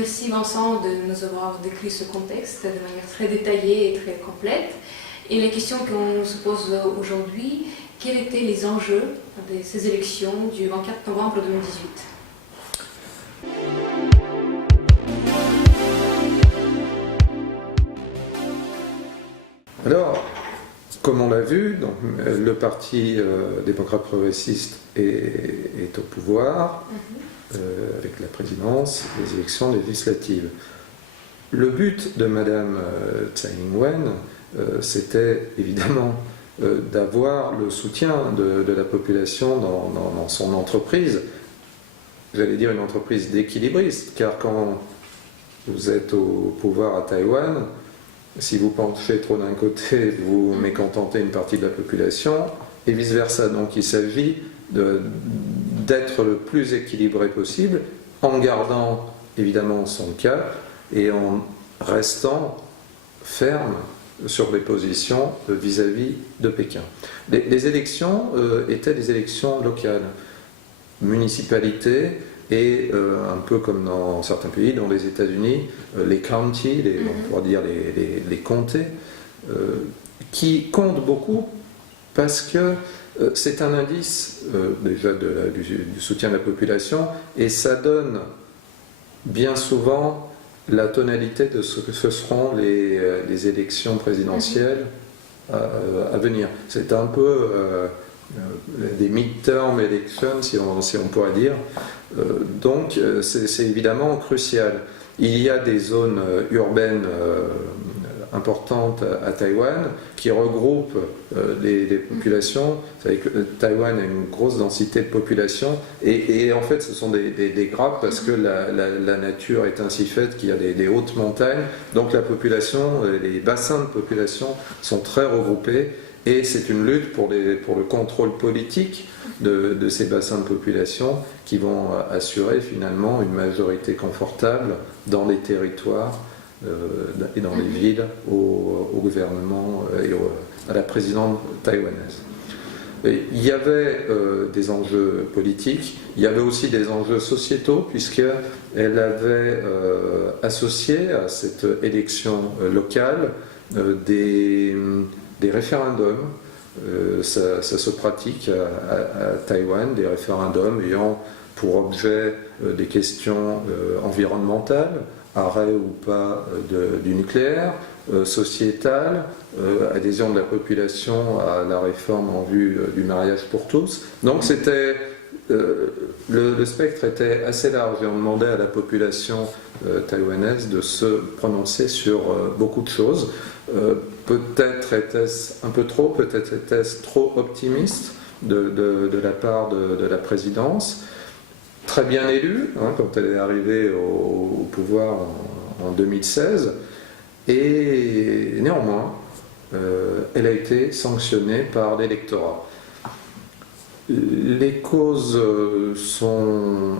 Merci Vincent de nous avoir décrit ce contexte de manière très détaillée et très complète. Et la question qu'on se pose aujourd'hui, quels étaient les enjeux de ces élections du 24 novembre 2018 ? Alors, comme on l'a vu, donc, le parti démocrate progressiste est au pouvoir, avec la présidence, les élections législatives. Le but de Madame Tsai Ing-wen, c'était évidemment d'avoir le soutien de la population dans son entreprise. J'allais dire une entreprise d'équilibriste, car quand vous êtes au pouvoir à Taïwan, si vous penchez trop d'un côté, vous mécontentez une partie de la population, et vice-versa. Donc il s'agit d'être le plus équilibré possible, en gardant évidemment son cap, et en restant ferme sur les positions vis-à-vis de Pékin. Les élections étaient des élections locales, municipalités, et un peu comme dans certains pays, dans les États-Unis, les counties, on pourrait dire les comtés, qui comptent beaucoup parce que c'est un indice déjà du soutien de la population, et ça donne bien souvent la tonalité de ce que ce seront les élections présidentielles à venir. C'est un peu des midterm elections, si on pourrait dire. Donc c'est évidemment crucial. Il y a des zones urbaines importantes à Taïwan qui regroupent les populations. Vous savez que Taïwan a une grosse densité de population, et en fait ce sont des grappes parce que la nature est ainsi faite qu'il y a des hautes montagnes, donc la population, les bassins de population sont très regroupés, et c'est une lutte pour le contrôle politique de ces bassins de population qui vont assurer finalement une majorité confortable dans les territoires et dans les villes au gouvernement et à la présidente taïwanaise. Et il y avait des enjeux politiques, il y avait aussi des enjeux sociétaux, puisqu'elle avait associé à cette élection locale des référendums. Ça se pratique à Taïwan, des référendums ayant pour objet des questions environnementales, arrêt ou pas du nucléaire, sociétal, adhésion de la population à la réforme en vue du mariage pour tous. Donc c'était le spectre était assez large, et on demandait à la population taïwanaise de se prononcer sur beaucoup de choses. Peut-être était-ce un peu trop, peut-être était-ce trop optimiste de la part de la présidence, très bien élue quand elle est arrivée au pouvoir en 2016, et néanmoins elle a été sanctionnée par l'électorat. Les causes sont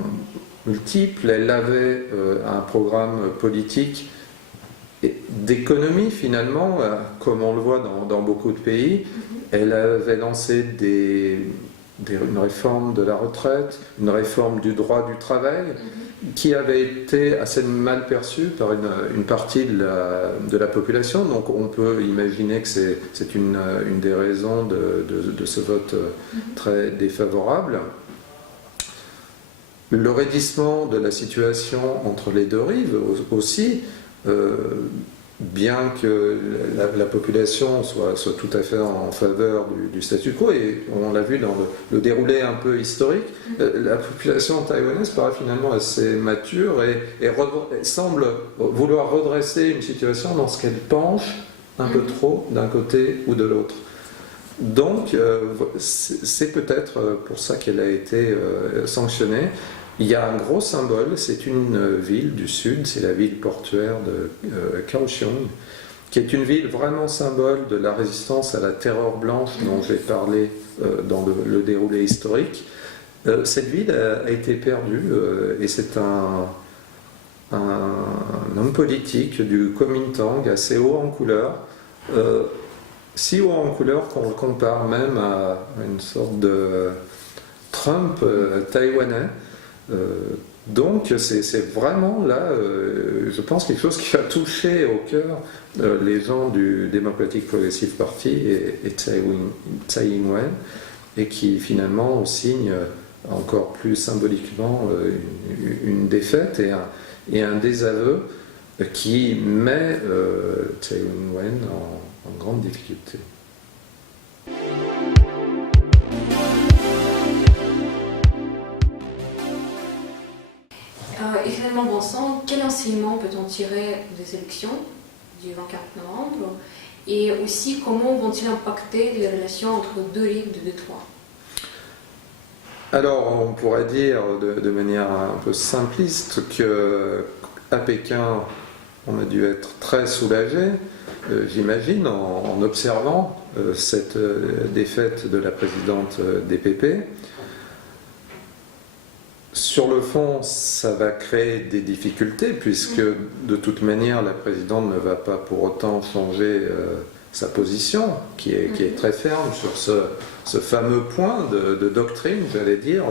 multiples. Elle avait un programme politique d'économie finalement, comme on le voit dans beaucoup de pays. Elle avait lancé une réforme de la retraite, une réforme du droit du travail, qui avait été assez mal perçue par une partie de la population. Donc on peut imaginer que c'est une des raisons de ce vote très défavorable. Le raidissement de la situation entre les deux rives aussi, bien que la population soit tout à fait en faveur du statu quo, et on l'a vu dans le déroulé un peu historique, la population taïwanaise paraît finalement assez mature et semble vouloir redresser une situation dans ce qu'elle penche un peu trop d'un côté ou de l'autre. Donc c'est peut-être pour ça qu'elle a été sanctionnée. Il y a un gros symbole, c'est une ville du sud, c'est la ville portuaire de Kaohsiung, qui est une ville vraiment symbole de la résistance à la terreur blanche dont j'ai parlé dans le déroulé historique. Cette ville a été perdue, et c'est un homme politique du Kuomintang assez haut en couleur, si haut en couleur qu'on le compare même à une sorte de Trump taïwanais, Donc c'est vraiment là, je pense, quelque chose qui a touché au cœur les gens du Democratic Progressive Party et Tsai Ing-wen, et qui finalement signe encore plus symboliquement une défaite et un désaveu qui met Tsai Ing-wen en grande difficulté. Et finalement, Vincent, quel enseignement peut-on tirer des élections du 24 novembre et aussi comment vont-ils impacter les relations entre deux rives de Détroit? Alors, on pourrait dire de manière un peu simpliste qu'à Pékin, on a dû être très soulagé, j'imagine, en observant cette défaite de la présidente DPP. Sur le fond, ça va créer des difficultés puisque de toute manière, la présidente ne va pas pour autant changer sa position, qui est très ferme sur ce fameux point de doctrine, j'allais dire,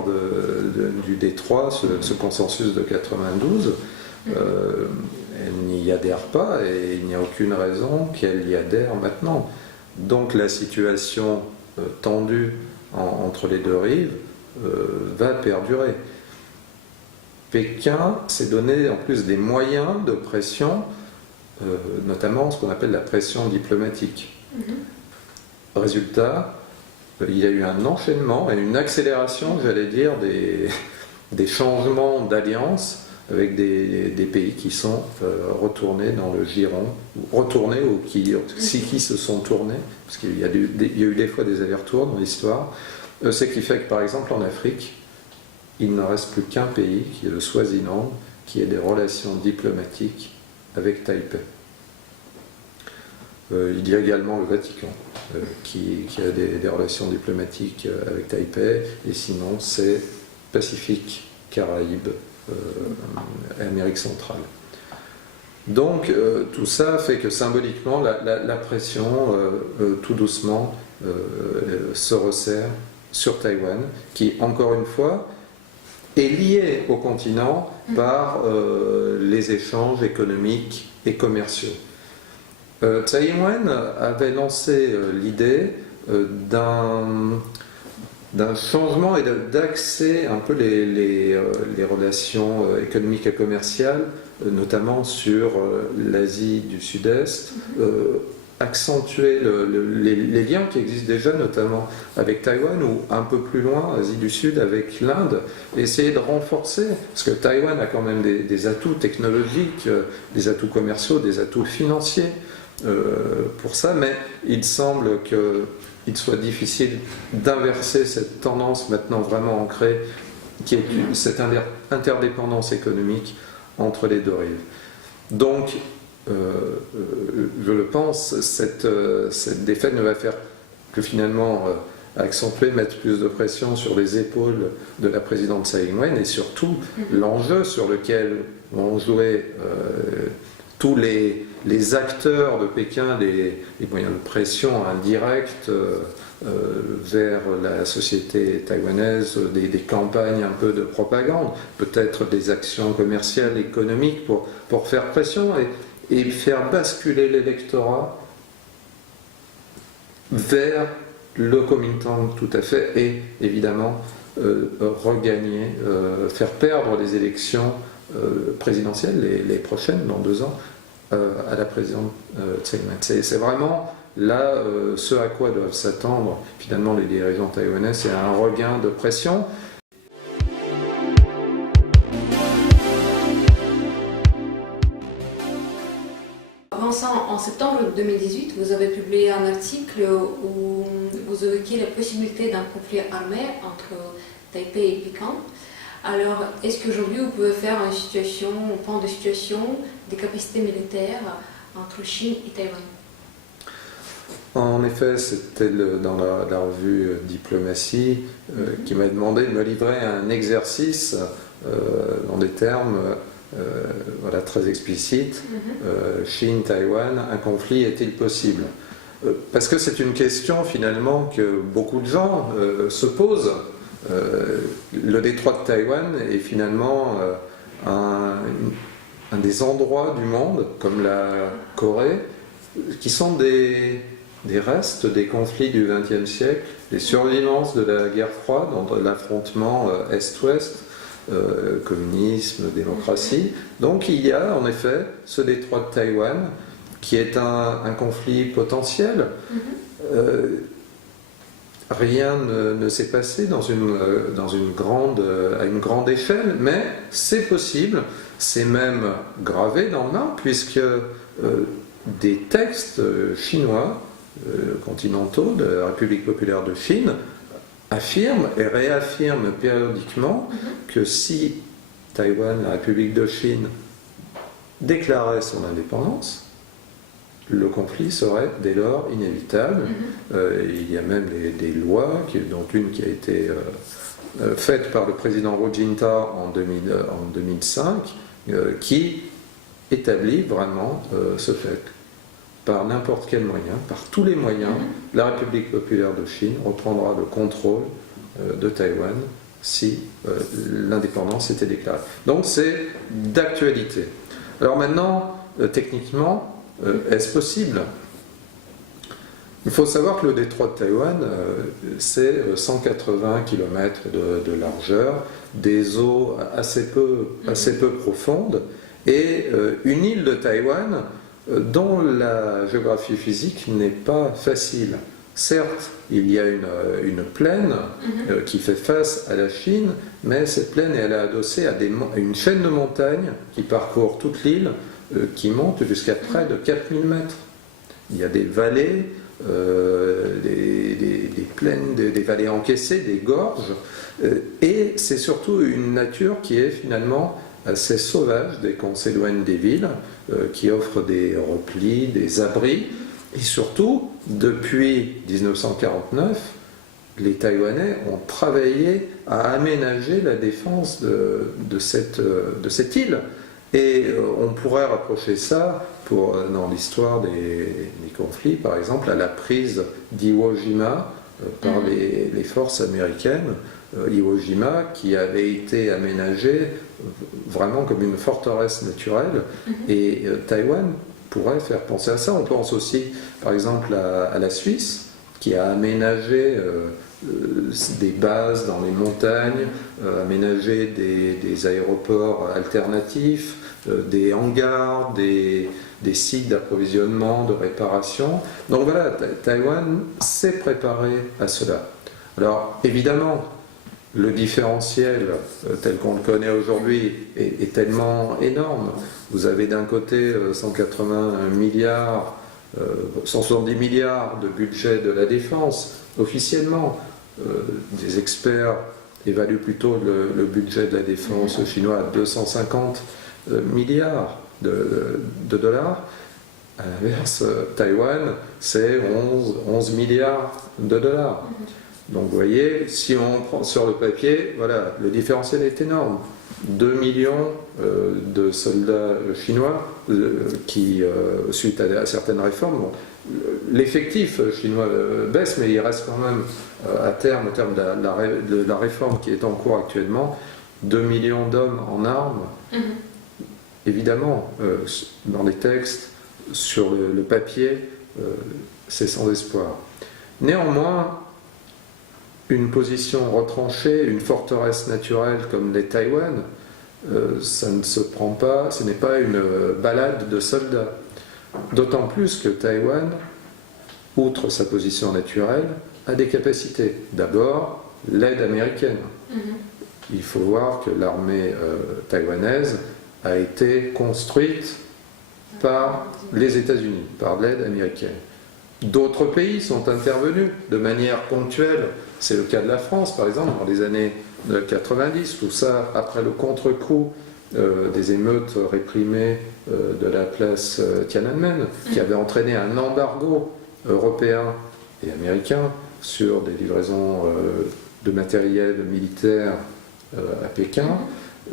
du Détroit, ce consensus de 92. Elle n'y adhère pas et il n'y a aucune raison qu'elle y adhère maintenant. Donc la situation tendue entre les deux rives va perdurer. Pékin s'est donné en plus des moyens de pression, notamment ce qu'on appelle la pression diplomatique. Résultat, il y a eu un enchaînement et une accélération, j'allais dire, des changements d'alliance avec des pays qui sont retournés dans le giron, retournés ou qui se sont tournés, parce qu'il y a eu des fois des allers-retours dans l'histoire. Ce qui fait que par exemple en Afrique, il ne reste plus qu'un pays, qui est le Swaziland, qui ait des relations diplomatiques avec Taipei. Il y a également le Vatican, qui a des relations diplomatiques avec Taipei, et sinon c'est Pacifique, Caraïbes, Amérique centrale. Donc tout ça fait que symboliquement, la pression, tout doucement, se resserre sur Taïwan, qui, encore une fois, est lié au continent par les échanges économiques et commerciaux. Tsai Ing-wen avait lancé l'idée d'un changement et d'axer un peu les relations économiques et commerciales, notamment sur l'Asie du Sud-Est, accentuer les liens qui existent déjà, notamment avec Taïwan, ou un peu plus loin, Asie du Sud, avec l'Inde, essayer de renforcer, parce que Taïwan a quand même des atouts technologiques, des atouts commerciaux, des atouts financiers pour ça, mais il semble qu'il soit difficile d'inverser cette tendance maintenant vraiment ancrée, qui est cette interdépendance économique entre les deux rives. Donc, je le pense, cette défaite ne va faire que finalement accentuer, mettre plus de pression sur les épaules de la présidente Tsai Ing-wen, et surtout l'enjeu sur lequel vont jouer tous les acteurs de Pékin, les moyens de pression indirects vers la société taïwanaise, des campagnes un peu de propagande, peut-être des actions commerciales, économiques pour faire pression et faire basculer l'électorat vers le Kuomintang tout à fait, et évidemment regagner, faire perdre les élections présidentielles, les prochaines, dans 2 ans, à la présidente Tsai Ing-wen. C'est vraiment là ce à quoi doivent s'attendre finalement les dirigeants taïwanais, c'est un regain de pression. Vincent, en septembre 2018, vous avez publié un article où vous évoquiez la possibilité d'un conflit armé entre Taipei et Pékin. Alors, est-ce qu'aujourd'hui vous pouvez faire un point de situation des capacités militaires entre Chine et Taïwan? En effet, c'était dans la revue Diplomatie qui m'a demandé de me livrer à un exercice dans des termes très explicites. Chine-Taïwan, un conflit est-il possible? Parce que c'est une question finalement que beaucoup de gens se posent le détroit de Taïwan est finalement un des endroits du monde, comme la Corée, qui sont des restes des conflits du XXe siècle, des survivances de la guerre froide, entre l'affrontement Est-Ouest, communisme, démocratie. Donc il y a en effet ce détroit de Taïwan, qui est un conflit potentiel. Rien ne s'est passé à une grande échelle, mais c'est possible, c'est même gravé dans le marbre, puisque des textes chinois continentaux de la République populaire de Chine affirment et réaffirment périodiquement que si Taïwan, la République de Chine, déclarait son indépendance, le conflit serait dès lors inévitable. Il y a même des lois, dont une qui a été faite par le président Hu Jintao en 2005, qui établit vraiment ce fait. Par n'importe quel moyen, par tous les moyens, la République populaire de Chine reprendra le contrôle de Taïwan si l'indépendance était déclarée. Donc c'est d'actualité. Alors maintenant, techniquement, est-ce possible? Il faut savoir que le détroit de Taïwan, c'est 180 km de largeur, des eaux assez peu profondes, et une île de Taïwan dont la géographie physique n'est pas facile. Certes, il y a une plaine qui fait face à la Chine, mais cette plaine elle est adossée à une chaîne de montagnes qui parcourt toute l'île, qui monte jusqu'à près de 4000 mètres. Il y a des vallées, des plaines, des vallées encaissées, des gorges, et c'est surtout une nature qui est finalement assez sauvage dès qu'on s'éloigne des villes, qui offre des replis, des abris, et surtout, depuis 1949, les Taïwanais ont travaillé à aménager la défense de cette île. Et on pourrait rapprocher ça, dans l'histoire des conflits, par exemple, à la prise d'Iwo Jima par les forces américaines. Iwo Jima qui avait été aménagée vraiment comme une forteresse naturelle, et Taïwan pourrait faire penser à ça. On pense aussi, par exemple, à la Suisse, qui a aménagé des bases dans les montagnes, aménagé des aéroports alternatifs, des hangars, des sites d'approvisionnement, de réparation. Donc voilà, Taïwan s'est préparé à cela. Alors évidemment, le différentiel tel qu'on le connaît aujourd'hui est tellement énorme. Vous avez d'un côté 170 milliards de budget de la défense, officiellement. Des experts évaluent plutôt le budget de la défense chinois à 250 milliards de dollars. À l'inverse, Taïwan, c'est 11 milliards de dollars. Donc vous voyez, si on prend sur le papier, voilà, le différentiel est énorme. 2 millions de soldats chinois qui, suite à certaines réformes, l'effectif chinois baisse, mais il reste quand même, au terme de la réforme qui est en cours actuellement, 2 millions d'hommes en armes. Évidemment, dans les textes, sur le papier, c'est sans espoir. Néanmoins, une position retranchée, une forteresse naturelle comme les Taïwan, ça ne se prend pas, ce n'est pas une balade de soldats. D'autant plus que Taïwan, outre sa position naturelle, a des capacités. D'abord, l'aide américaine. Il faut voir que l'armée taïwanaise a été construite par les États-Unis, par l'aide américaine. D'autres pays sont intervenus de manière ponctuelle. C'est le cas de la France, par exemple, dans les années 90, tout ça après le contre-coup des émeutes réprimées de la place Tiananmen, qui avait entraîné un embargo européen et américain sur des livraisons de matériel militaire à Pékin.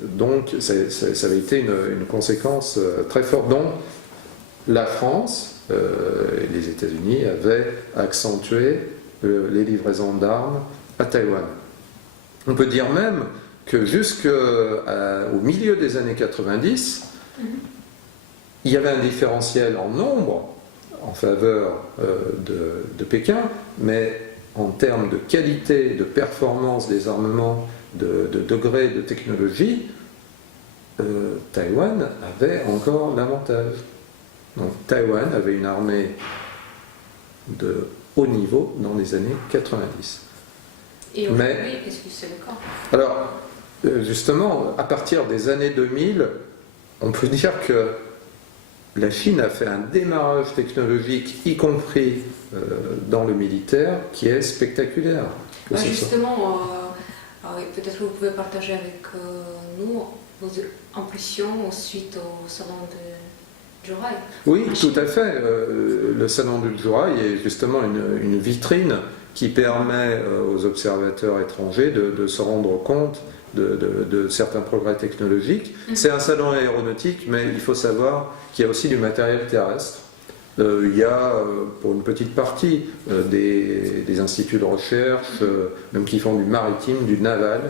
Donc ça avait été une conséquence très forte. Donc la France et les États-Unis avaient accentué les livraisons d'armes à Taïwan. On peut dire même que jusqu'au milieu des années 90, il y avait un différentiel en nombre en faveur de Pékin, mais en termes de qualité, de performance des armements, de degré de technologie, Taïwan avait encore l'avantage. Donc Taïwan avait une armée de haut niveau dans les années 90. Et aujourd'hui, est-ce que c'est le cas? Alors, justement, à partir des années 2000, on peut dire que la Chine a fait un démarrage technologique, y compris dans le militaire, qui est spectaculaire. Justement, peut-être que vous pouvez partager avec nous vos impressions suite au salon de Zhuhai. Oui, tout à fait. Le salon de Zhuhai est justement une vitrine qui permet aux observateurs étrangers de se rendre compte de certains progrès technologiques. C'est un salon aéronautique, mais il faut savoir qu'il y a aussi du matériel terrestre. Il y a, pour une petite partie, des instituts de recherche, même qui font du maritime, du naval,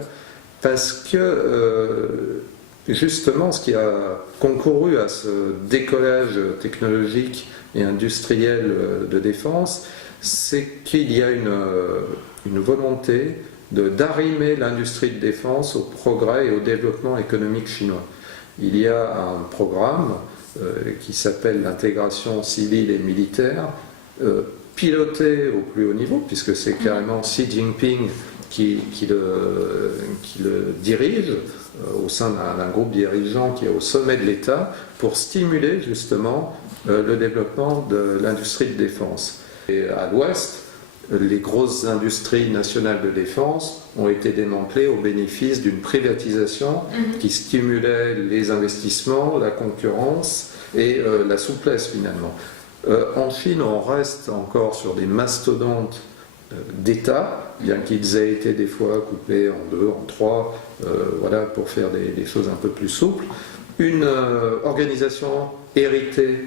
parce que, justement, ce qui a concouru à ce décollage technologique et industriel de défense, c'est qu'il y a une volonté d'arrimer l'industrie de défense au progrès et au développement économique chinois. Il y a un programme qui s'appelle l'intégration civile et militaire, piloté au plus haut niveau, puisque c'est carrément Xi Jinping qui le dirige au sein d'un groupe dirigeant qui est au sommet de l'État pour stimuler justement le développement de l'industrie de défense. Et à l'ouest, les grosses industries nationales de défense ont été démantelées au bénéfice d'une privatisation qui stimulait les investissements, la concurrence et la souplesse finalement. En Chine, on reste encore sur des mastodontes d'État, bien qu'ils aient été des fois coupés en deux, en trois, voilà, pour faire des choses un peu plus souples. Une organisation héritée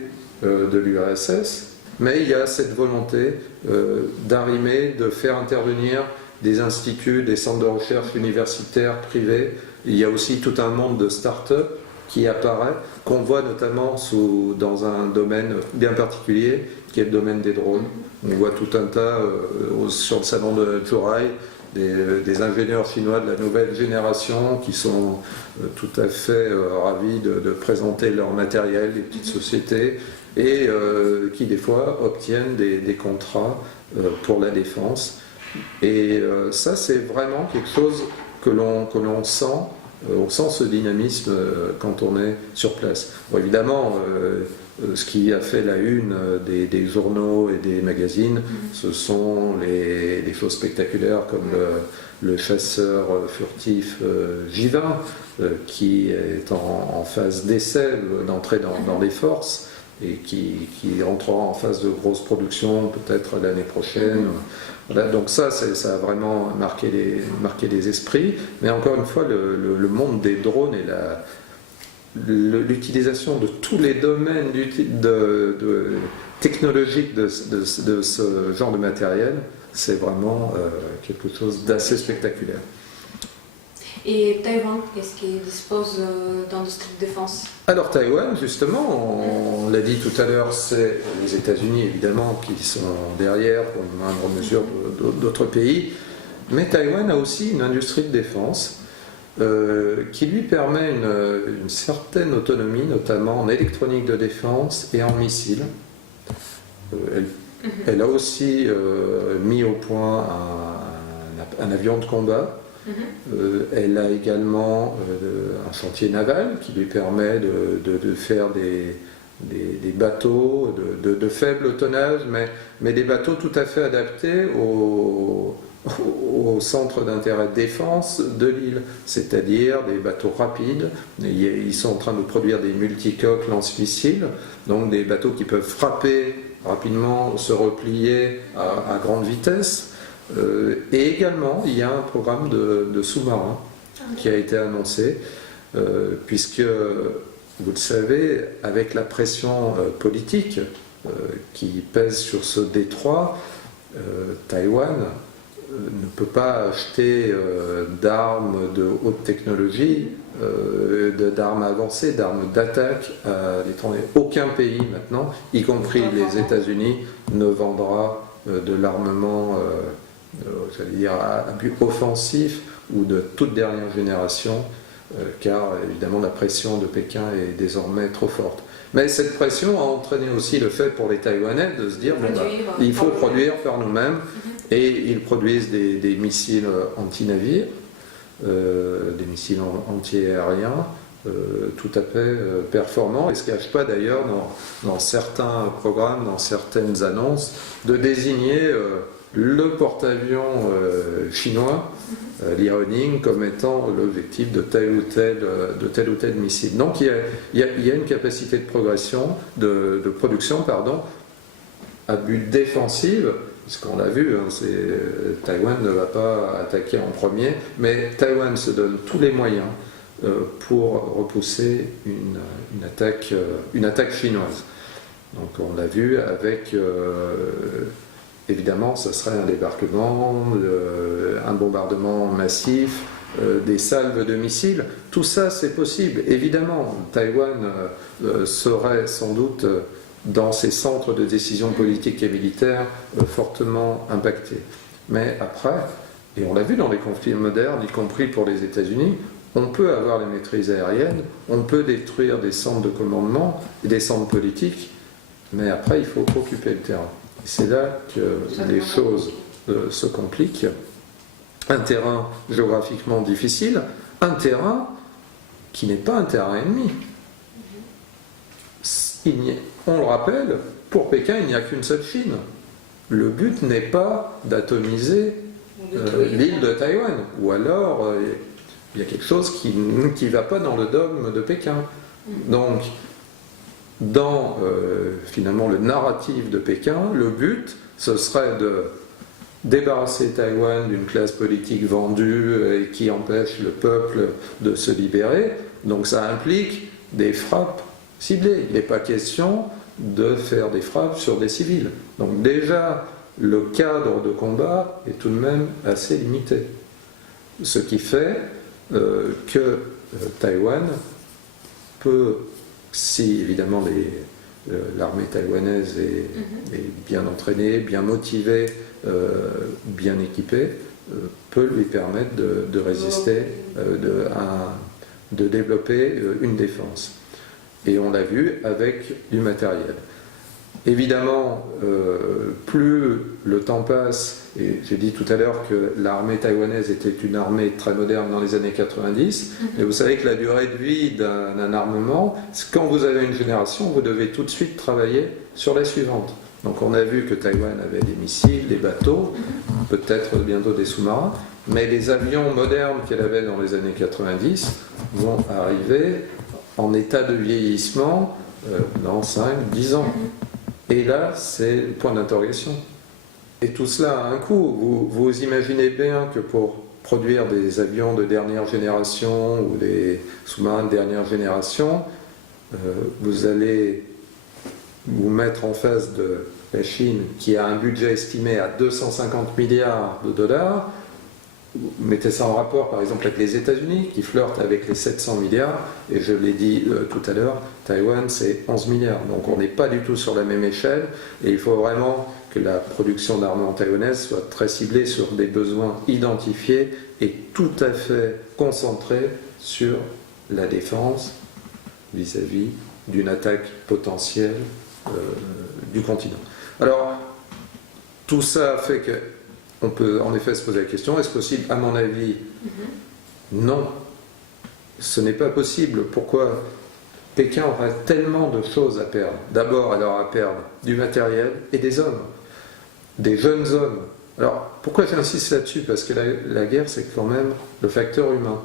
de l'URSS, mais il y a cette volonté d'arrimer, de faire intervenir des instituts, des centres de recherche universitaires privés. Il y a aussi tout un monde de start-up qui apparaît, qu'on voit notamment dans un domaine bien particulier, qui est le domaine des drones. On voit tout un tas, sur le salon de Zhuhai, des ingénieurs chinois de la nouvelle génération qui sont tout à fait ravis de présenter leur matériel, des petites sociétés, et qui des fois obtiennent des contrats pour la défense. Et ça, c'est vraiment quelque chose que l'on sent. On sent ce dynamisme quand on est sur place. Bon, évidemment, ce qui a fait la une des journaux et des magazines, ce sont les choses spectaculaires comme le chasseur furtif J-20 qui est en phase d'essai d'entrée dans les forces et qui rentrera en phase de grosse production peut-être l'année prochaine. Voilà, donc ça a vraiment marqué les esprits. Mais encore une fois, le monde des drones et l'utilisation de tous les domaines technologiques de ce genre de matériel, c'est vraiment quelque chose d'assez spectaculaire. Et Taïwan, est-ce qu'il dispose d'industrie de défense? Alors Taïwan, justement, on l'a dit tout à l'heure, c'est les États-Unis évidemment qui sont derrière pour une moindre mesure d'autres pays, mais Taïwan a aussi une industrie de défense qui lui permet une certaine autonomie, notamment en électronique de défense et en missiles. Elle a aussi mis au point un avion de combat. Elle a également un chantier naval qui lui permet de faire des bateaux de faible tonnage, mais des bateaux tout à fait adaptés au centre d'intérêt de défense de l'île, c'est-à-dire des bateaux rapides. Ils sont en train de produire des multicoques lance-missiles, donc des bateaux qui peuvent frapper rapidement, se replier à grande vitesse. Et également, il y a un programme de sous-marins qui a été annoncé, puisque, vous le savez, avec la pression politique qui pèse sur ce détroit, Taïwan ne peut pas acheter d'armes de haute technologie, d'armes avancées, d'armes d'attaque à l'étranger. Aucun pays maintenant, y compris les États-Unis, ne vendra de l'armement, j'allais dire, à but offensif ou de toute dernière génération, car évidemment la pression de Pékin est désormais trop forte. Mais cette pression a entraîné aussi le fait pour les Taïwanais de se dire il faut produire par nous-mêmes, et ils produisent des missiles anti-navires, des missiles anti-aériens tout à fait performants, et ce qui ne cache pas d'ailleurs dans certains programmes, dans certaines annonces, de désigner le porte-avions chinois, l'Ironing, comme étant l'objectif de tel ou tel missile. Donc il y a une capacité de progression, de production, à but défensif. Ce qu'on a vu, Taïwan ne va pas attaquer en premier, mais Taïwan se donne tous les moyens pour repousser une attaque chinoise. Donc on l'a vu avec, évidemment, ce serait un débarquement, un bombardement massif, des salves de missiles. Tout ça, c'est possible. Évidemment, Taïwan serait sans doute dans ses centres de décision politique et militaire fortement impacté. Mais après, et on l'a vu dans les conflits modernes, y compris pour les États-Unis, on peut avoir les maîtrises aériennes, on peut détruire des centres de commandement et des centres politiques, mais après il faut occuper le terrain. Et c'est là que les choses se compliquent. Un terrain géographiquement difficile, un terrain qui n'est pas un terrain ennemi. On le rappelle, pour Pékin, il n'y a qu'une seule Chine. Le but n'est pas d'atomiser l'île de Taïwan, ou alors il y a quelque chose qui ne va pas dans le dogme de Pékin. Donc, dans finalement le narratif de Pékin, le but, ce serait de débarrasser Taïwan d'une classe politique vendue et qui empêche le peuple de se libérer. Donc ça implique des frappes ciblées. Il n'est pas question de faire des frappes sur des civils. Donc déjà, le cadre de combat est tout de même assez limité. Ce qui fait que Taïwan peut, si évidemment l'armée taïwanaise est bien entraînée, bien motivée, bien équipée, peut lui permettre de résister, de développer une défense. Et on l'a vu avec du matériel. Évidemment, plus le temps passe, et j'ai dit tout à l'heure que l'armée taïwanaise était une armée très moderne dans les années 90, mais vous savez que la durée de vie d'un armement, quand vous avez une génération, vous devez tout de suite travailler sur la suivante. Donc on a vu que Taïwan avait des missiles, des bateaux, peut-être bientôt des sous-marins, mais les avions modernes qu'elle avait dans les années 90 vont arriver en état de vieillissement dans 5-10 ans. Et là, c'est le point d'interrogation. Et tout cela a un coût. Vous imaginez bien que pour produire des avions de dernière génération ou des sous-marins de dernière génération, vous allez vous mettre en face de la Chine qui a un budget estimé à 250 milliards de dollars. Mettez ça en rapport par exemple avec les États-Unis qui flirtent avec les 700 milliards, et je l'ai dit tout à l'heure, Taïwan c'est 11 milliards, donc on n'est pas du tout sur la même échelle, et il faut vraiment que la production d'armement taïwanaise soit très ciblée sur des besoins identifiés et tout à fait concentrée sur la défense vis-à-vis d'une attaque potentielle du continent. Alors, tout ça fait que on peut en effet se poser la question, est-ce possible? À mon avis, non. Ce n'est pas possible. Pourquoi? Pékin aurait tellement de choses à perdre. D'abord, elle aura à perdre du matériel et des hommes, des jeunes hommes. Alors, pourquoi j'insiste là-dessus? Parce que la guerre, c'est quand même le facteur humain.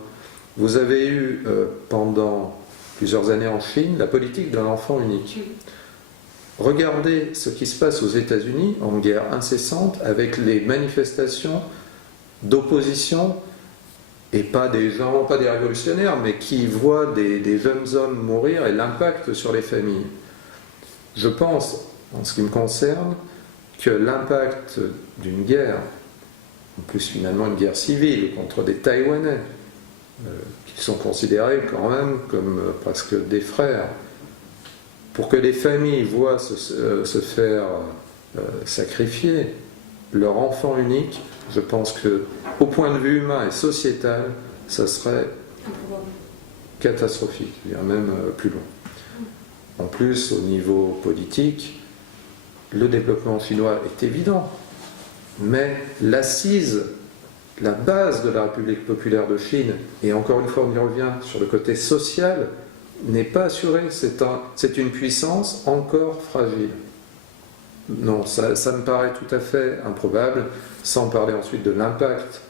Vous avez eu, pendant plusieurs années en Chine, la politique de l'enfant unique. Regardez ce qui se passe aux États-Unis en guerre incessante avec les manifestations d'opposition, et pas des gens, pas des révolutionnaires, mais qui voient des jeunes hommes mourir et l'impact sur les familles. Je pense, en ce qui me concerne, que l'impact d'une guerre en plus finalement une guerre civile contre des Taïwanais, qui sont considérés quand même comme presque des frères. Pour que les familles voient se faire sacrifier leur enfant unique, je pense que, au point de vue humain et sociétal, ça serait catastrophique, je dirais même plus loin. En plus, au niveau politique, le développement chinois est évident, mais l'assise, la base de la République populaire de Chine, et encore une fois on y revient sur le côté social, n'est pas assurée. C'est une puissance encore fragile. Non, ça me paraît tout à fait improbable, sans parler ensuite de l'impact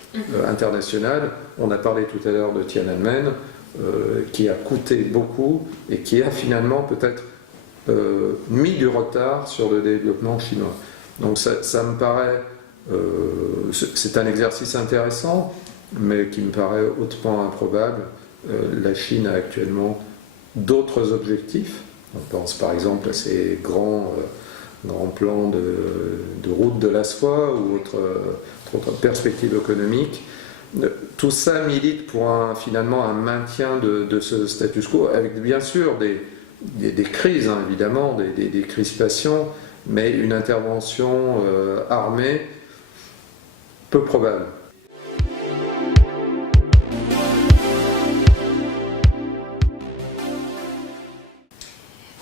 international. On a parlé tout à l'heure de Tiananmen, qui a coûté beaucoup et qui a finalement peut-être mis du retard sur le développement chinois. Donc ça me paraît, c'est un exercice intéressant, mais qui me paraît hautement improbable. La Chine a actuellement d'autres objectifs. On pense par exemple à ces grands plans de route de la soie ou autres perspectives économiques. Tout ça milite pour finalement un maintien de ce status quo, avec bien sûr des crises, hein, évidemment, des crispations, mais une intervention armée peu probable.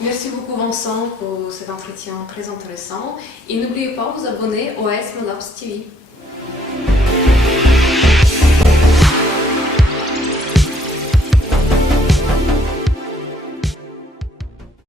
Merci beaucoup Vincent pour cet entretien très intéressant et n'oubliez pas de vous abonner au AS Labs TV.